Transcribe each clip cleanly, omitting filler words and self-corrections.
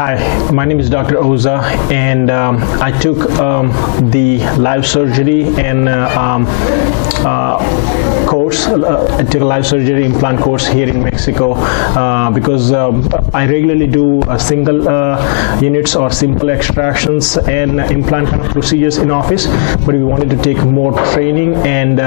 Hi, my name is Dr. Oza, and I took the live surgery and course. I took a live surgery implant course here in Mexico because I regularly do single units or simple extractions and implant kind of procedures in office, but we wanted to take more training and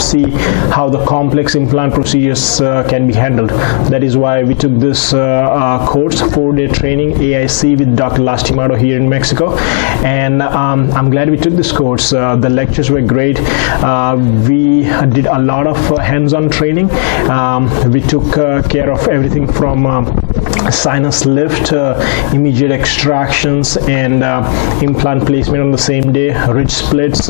see how the complex implant procedures can be handled. That is why we took this course, 4-day training, AIC with Dr. Lastimado here in Mexico, and I'm glad we took this course. The lectures were great. We did a lot of hands-on training. We took care of everything from sinus lift, immediate extractions, and implant placement on the same day, ridge splits,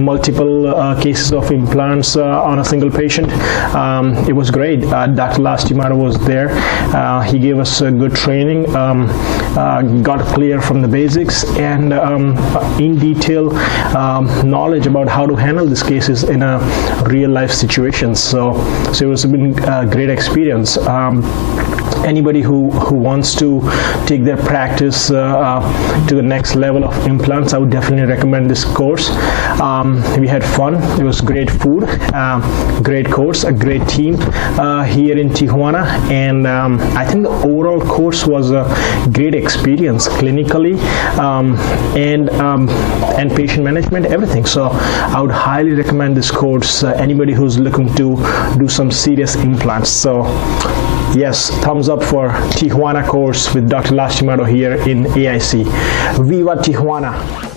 multiple cases of implants on a single patient. It was great. Dr. Lastimado was there. He gave us good training, got clear from the basics, and in detail knowledge about how to handle these cases in a real life situations. So it was been a great experience. Anybody who wants to take their practice to the next level of implants, I would definitely recommend this course. We had fun. It was great food, great course, a great team here in Tijuana, and I think the overall course was a great experience clinically and patient management, everything. So I would highly recommend this course. Anybody who's looking to do some serious implants. So yes, thumbs up for Tijuana course with Dr. Lastimado here in AIC. Viva Tijuana!